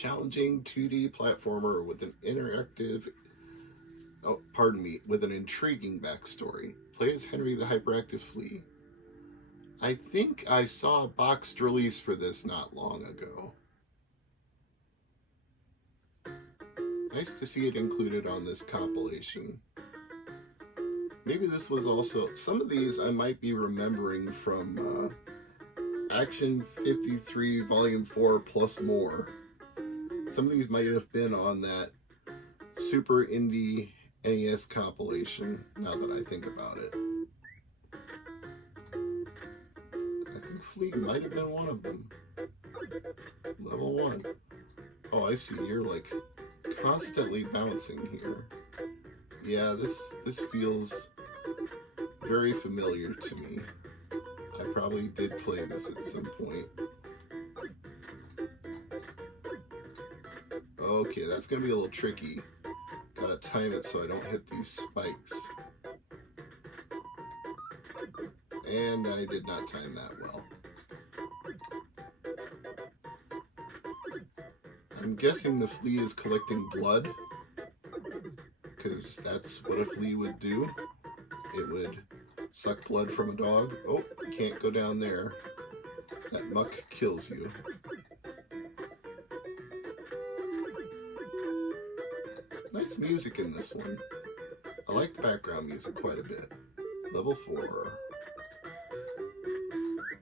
challenging 2D platformer with an with an intriguing backstory. Play as Henry the Hyperactive Flea. I think I saw a boxed release for this not long ago. Nice to see it included on this compilation. Maybe this was also... Some of these I might be remembering from Action 53 Volume 4 plus more. Some of these might have been on that Super Indie NES compilation, now that I think about it. I think Flea might have been one of them. Level 1. Oh, I see. You're like constantly bouncing here. Yeah, this feels very familiar to me. I probably did play this at some point. Okay, that's gonna be a little tricky. Gotta time it so I don't hit these spikes. And I did not time that well. I'm guessing the flea is collecting blood, because that's what a flea would do. It would suck blood from a dog. Oh, you can't go down there. That muck kills you. Nice music in this one. I like the background music quite a bit. Level 4.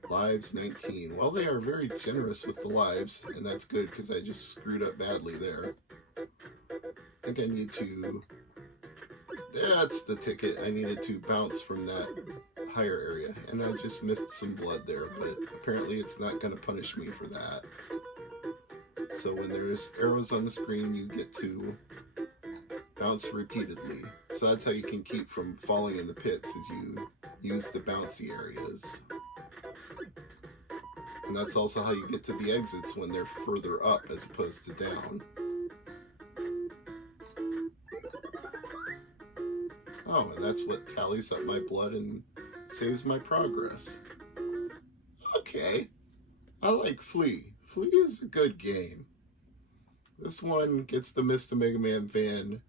Lives 19. Well, they are very generous with the lives, and that's good because I just screwed up badly there. I think I need to... That's the ticket. I needed to bounce from that higher area, and I just missed some blood there, but apparently it's not going to punish me for that. So when there's arrows on the screen, you get to bounce repeatedly. So that's how you can keep from falling in the pits, is you use the bouncy areas. And that's also how you get to the exits when they're further up as opposed to down. Oh, and that's what tallies up my blood and saves my progress. Okay. I like Flea. Flea is a good game. This one gets the Mr. MegaManFan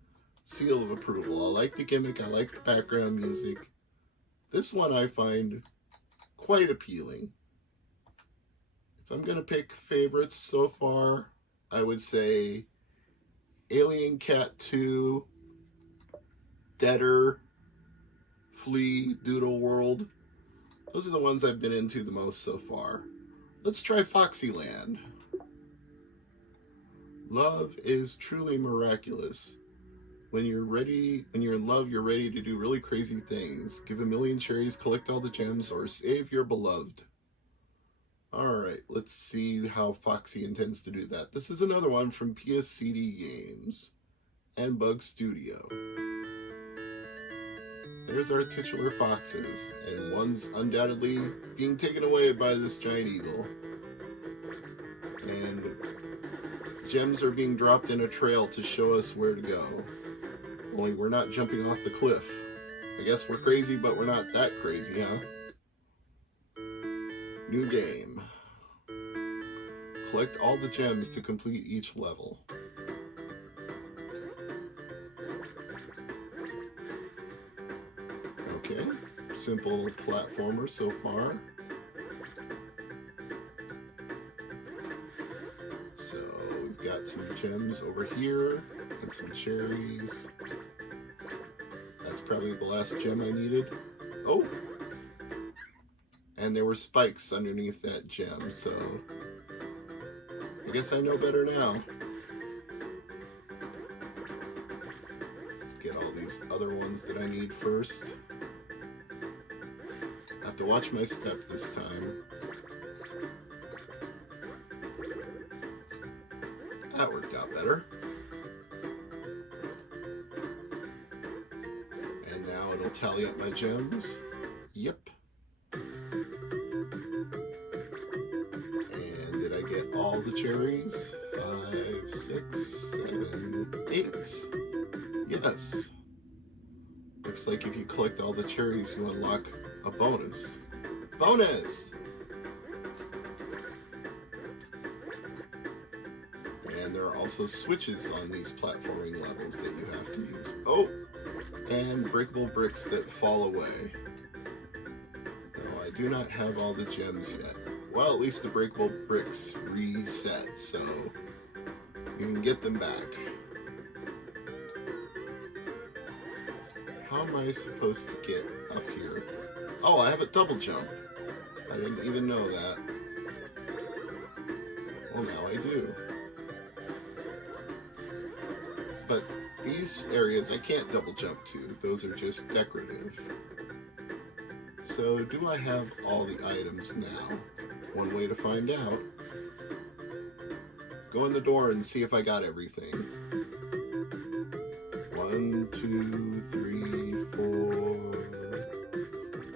seal of approval. I like the gimmick. I like the background music. This one I find quite appealing. If I'm going to pick favorites so far, I would say Alien Cat 2, Deader, Flea, Doodle World. Those are the ones I've been into the most so far. Let's try Foxyland. Love is truly miraculous. When you're in love, you're ready to do really crazy things. Give a million cherries, collect all the gems, or save your beloved. Alright, let's see how Foxy intends to do that. This is another one from PSCD Games and Bug Studio. There's our titular foxes, and one's undoubtedly being taken away by this giant eagle. And gems are being dropped in a trail to show us where to go. Only we're not jumping off the cliff. I guess we're crazy, but we're not that crazy, huh? New game. Collect all the gems to complete each level. Okay, simple platformer so far. So we've got some gems over here and some cherries. That's probably the last gem I needed. Oh! And there were spikes underneath that gem, so I guess I know better now. Let's get all these other ones that I need first. I have to watch my step this time. That worked out better. And now it'll tally up my gems. Yep. All the cherries. 5, 6, 7, 8. Yes. Looks like if you collect all the cherries, you unlock a bonus. Bonus! And there are also switches on these platforming levels that you have to use. Oh, and breakable bricks that fall away. No, I do not have all the gems yet. Well, at least the breakable bricks reset, so you can get them back. How am I supposed to get up here? Oh, I have a double jump. I didn't even know that. Well, now I do. But these areas I can't double jump to. Those are just decorative. So do I have all the items now? One way to find out. Let's go in the door and see if I got everything. 1, 2, 3, 4,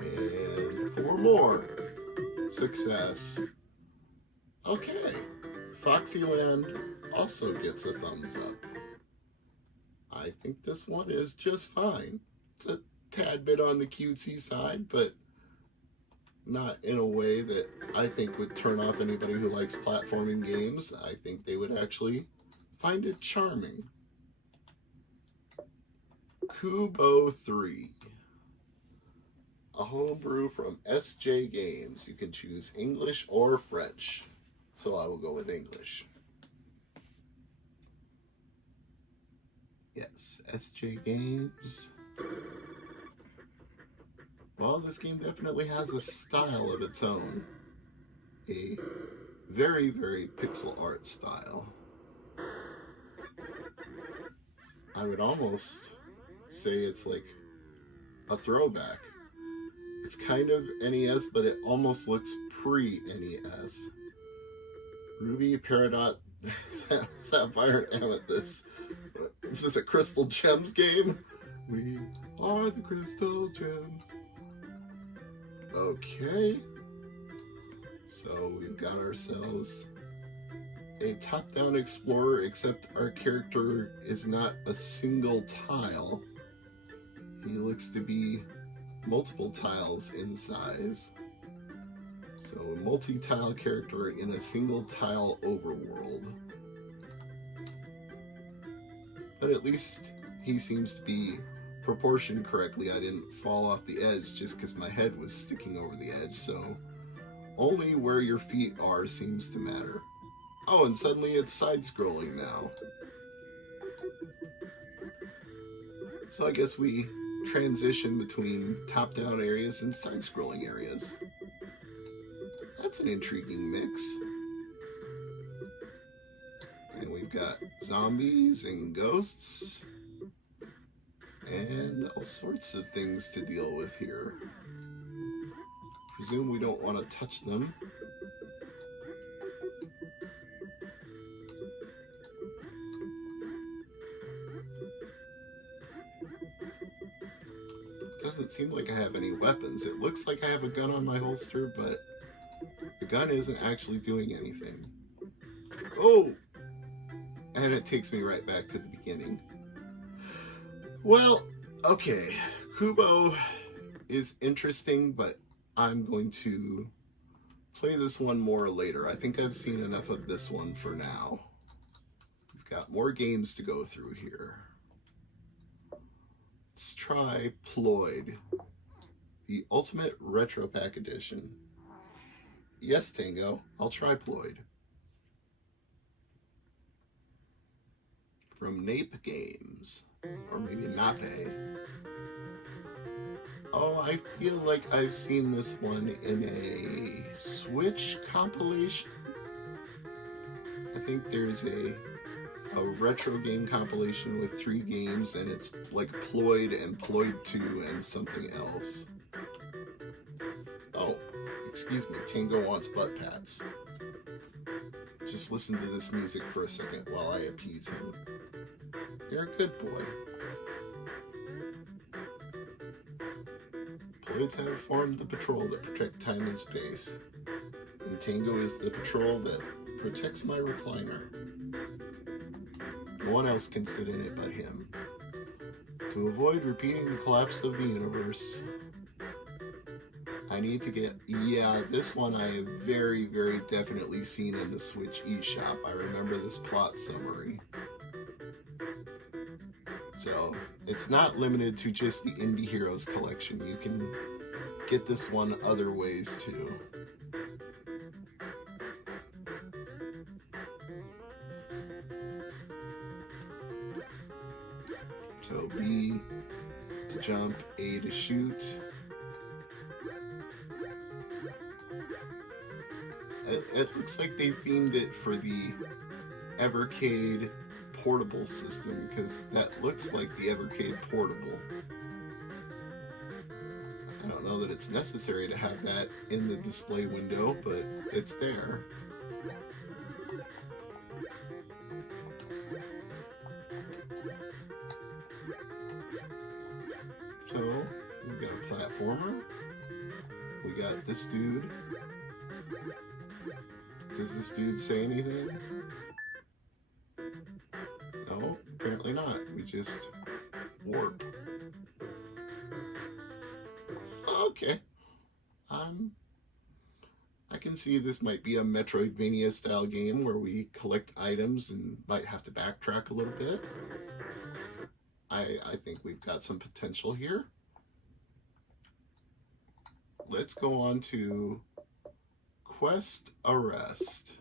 and 4 more. Success. Okay. Foxyland also gets a thumbs up. I think this one is just fine. It's a tad bit on the cutesy side, but not in a way that I think would turn off anybody who likes platforming games. I think they would actually find it charming. Kubo 3. A homebrew from SJ Games. You can choose English or French. So I will go with English. Yes, SJ Games. Well, this game definitely has a style of its own. A very, very pixel art style. I would almost say it's like a throwback. It's kind of NES, but it almost looks pre-NES. Ruby, Peridot, Sapphire, and Amethyst. Is this a Crystal Gems game? We are the Crystal Gems. Okay. So we've got ourselves a top-down explorer, except our character is not a single tile. He looks to be multiple tiles in size. So a multi-tile character in a single tile overworld. But at least he seems to be proportioned correctly. I didn't fall off the edge just because my head was sticking over the edge, so only where your feet are seems to matter. Oh, and suddenly it's side-scrolling now. So I guess we transition between top-down areas and side-scrolling areas. That's an intriguing mix. And we've got zombies and ghosts and all sorts of things to deal with here. Presume we don't want to touch them. Doesn't seem like I have any weapons. It looks like I have a gun on my holster, but the gun isn't actually doing anything. Oh! And it takes me right back to the beginning. Well, okay. Kubo is interesting, but I'm going to play this one more later. I think I've seen enough of this one for now. We've got more games to go through here. Let's try Ploid, the Ultimate Retro Pack Edition. Yes, Tango, I'll try Ploid. From Nape Games, or maybe Nape. Oh, I feel like I've seen this one in a Switch compilation. I think there's a retro game compilation with 3 games, and it's like Ploid and Ploid 2 and something else. Oh, excuse me, Tango wants butt pats. Just listen to this music for a second while I appease him. You're a good boy. Ploids have formed the patrol that protect time and space, and Tango is the patrol that protects my recliner. No one else can sit in it but him. To avoid repeating the collapse of the universe, I need to get, yeah, this one I have very, very definitely seen in the Switch eShop. I remember this plot summary. So, it's not limited to just the Indie Heroes collection. You can get this one other ways too. So B to jump, A to shoot. It looks like they themed it for the Evercade portable system, because that looks like the Evercade portable. I don't know that it's necessary to have that in the display window, but it's there. So, we've got a platformer. We got this dude. Does this dude say anything? No, apparently not. We just warp. Okay. I can see this might be a Metroidvania style game where we collect items and might have to backtrack a little bit. I think we've got some potential here. Let's go on to Quest Arrest.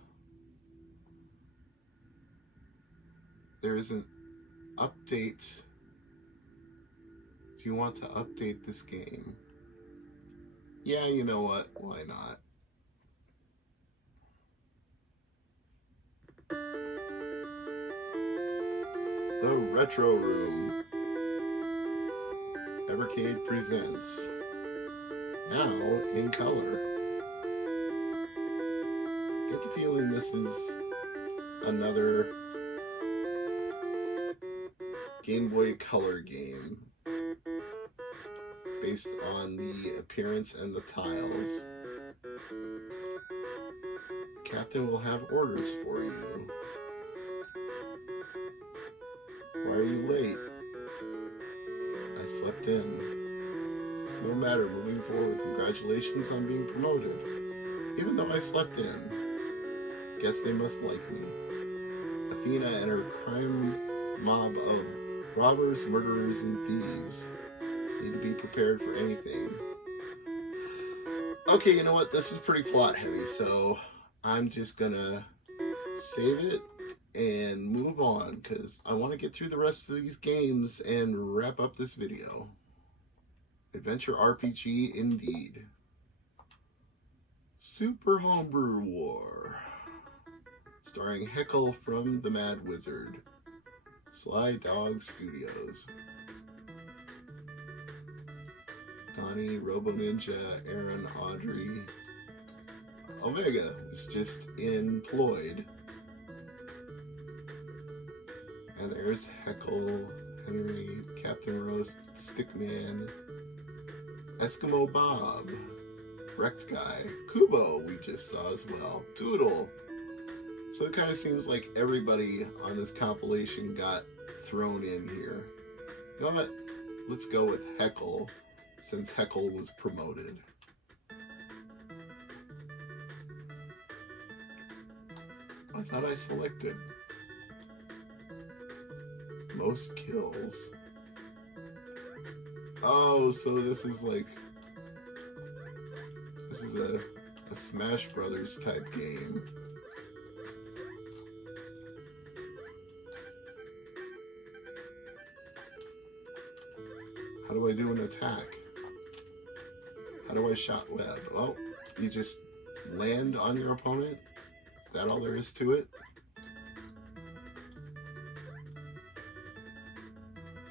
There is an update. Do you want to update this game? Yeah, you know what? Why not? The Retro Room. Evercade presents. Now in color. Get the feeling this is another Game Boy Color game based on the appearance and the tiles. The captain will have orders for you. Why are you late? I slept in. It's no matter, moving forward. Congratulations on being promoted. Even though I slept in. Guess they must like me. Athena and her crime mob of robbers, murderers, and thieves need to be prepared for anything. Okay, you know what? This is pretty plot heavy, so I'm just gonna save it and move on, because I want to get through the rest of these games and wrap up this video. Adventure RPG indeed. Super Hombre War. Starring Heckle from the Mad Wizard. Sly Dog Studios. Donnie, Robo Ninja, Aaron, Audrey. Omega is just employed. And there's Heckle, Henry, Captain Roast, Stickman, Eskimo Bob, Wrecked Guy, Kubo we just saw as well, Toodle. So it kind of seems like everybody on this compilation got thrown in here. You know what? Let's go with Heckle, since Heckle was promoted. I thought I selected most kills. Oh, so this is like, this is a Smash Brothers type game. How do I do an attack? How do I shot web? Well, you just land on your opponent. Is that all there is to it?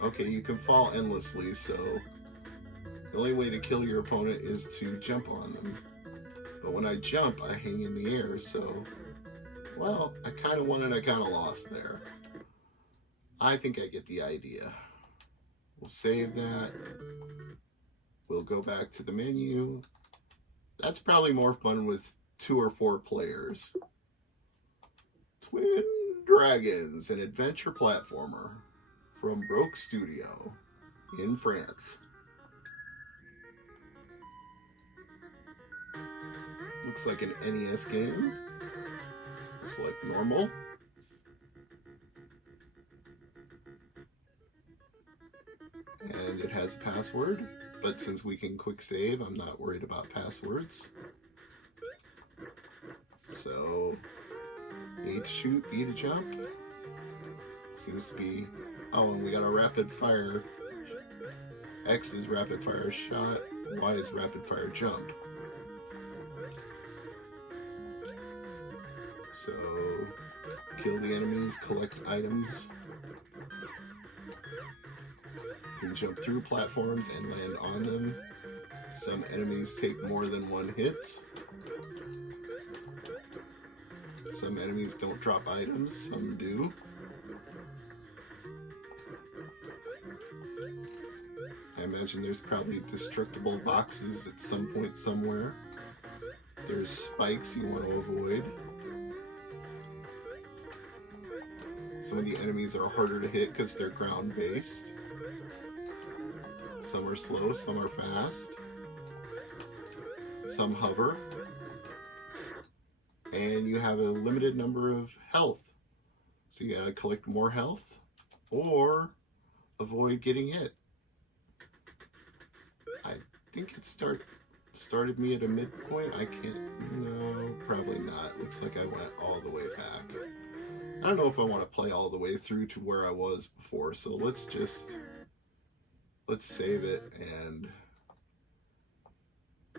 Okay, you can fall endlessly, so the only way to kill your opponent is to jump on them. But when I jump, I hang in the air, so, well, I kind of won and I kind of lost there. I think I get the idea. We'll save that. We'll go back to the menu. That's probably more fun with 2 or 4 players. Twin Dragons, an adventure platformer from Broke Studio in France. Looks like an NES game. Just like normal. And it has a password, but since we can quick save, I'm not worried about passwords. So, A to shoot, B to jump. Seems to be... Oh, and we got a rapid fire. X is rapid fire shot, Y is rapid fire jump. So, kill the enemies, collect items. You can jump through platforms and land on them. Some enemies take more than one hit. Some enemies don't drop items, some do. I imagine there's probably destructible boxes at some point somewhere. There's spikes you want to avoid. Some of the enemies are harder to hit because they're ground-based. Some are slow, some are fast. Some hover. And you have a limited number of health. So you gotta collect more health or avoid getting hit. I think it started me at a midpoint. I can't, no, probably not. Looks like I went all the way back. I don't know if I want to play all the way through to where I was before, so let's save it and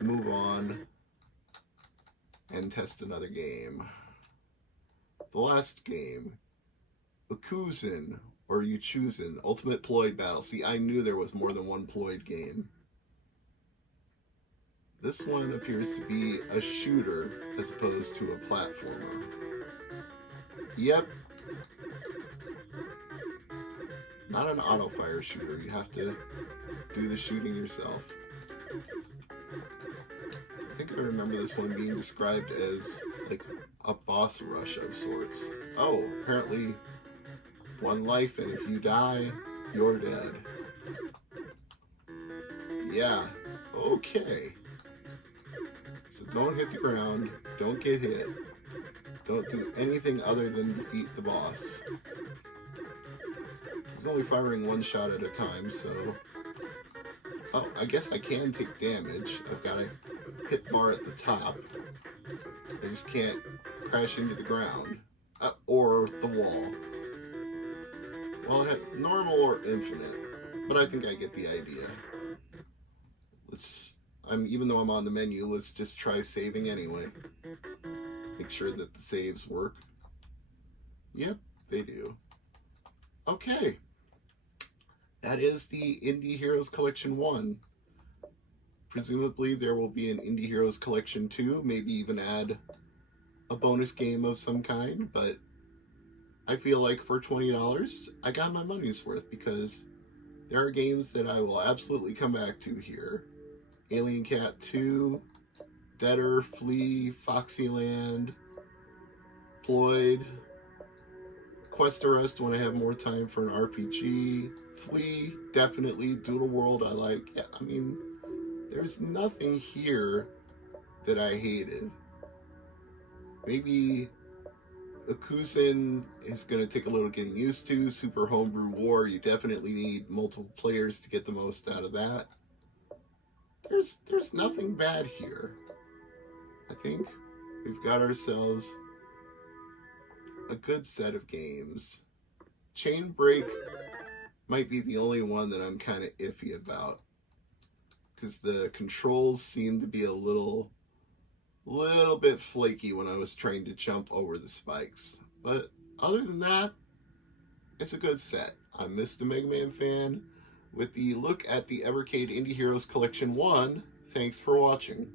move on and test another game. The last game, Ukuzen, or Yuchuzen, Ultimate Ploid Battle. See, I knew there was more than one Ploid game. This one appears to be a shooter as opposed to a platformer. Yep. Not an auto-fire shooter. You have to do the shooting yourself. I think I remember this one being described as like a boss rush of sorts. Oh, apparently one life, and if you die, you're dead. Yeah, okay. So don't hit the ground, don't get hit, don't do anything other than defeat the boss. He's only firing one shot at a time, so... Oh, I guess I can take damage. I've got a hit bar at the top. I just can't crash into the ground. Or the wall. Well, it has normal or infinite, but I think I get the idea. Even though I'm on the menu, let's just try saving anyway. Make sure that the saves work. Yep, they do. Okay. That is the Indie Heroes Collection 1. Presumably there will be an Indie Heroes Collection 2, maybe even add a bonus game of some kind, but I feel like for $20, I got my money's worth because there are games that I will absolutely come back to here. Alien Cat 2, Deader, Flea, Foxyland, Ploid, Quest Arrest when I have more time for an RPG, Flea, definitely, Doodle World I like. Yeah, I mean, there's nothing here that I hated. Maybe Ukuzen is going to take a little getting used to. Super Hombre War, you definitely need multiple players to get the most out of that. There's nothing bad here. I think we've got ourselves a good set of games. Chain Break might be the only one that I'm kind of iffy about, because the controls seem to be a little bit flaky when I was trying to jump over the spikes. But other than that, it's a good set. I'm Mr. MegaManFan with the look at the Evercade Indie Heroes Collection 1. Thanks for watching.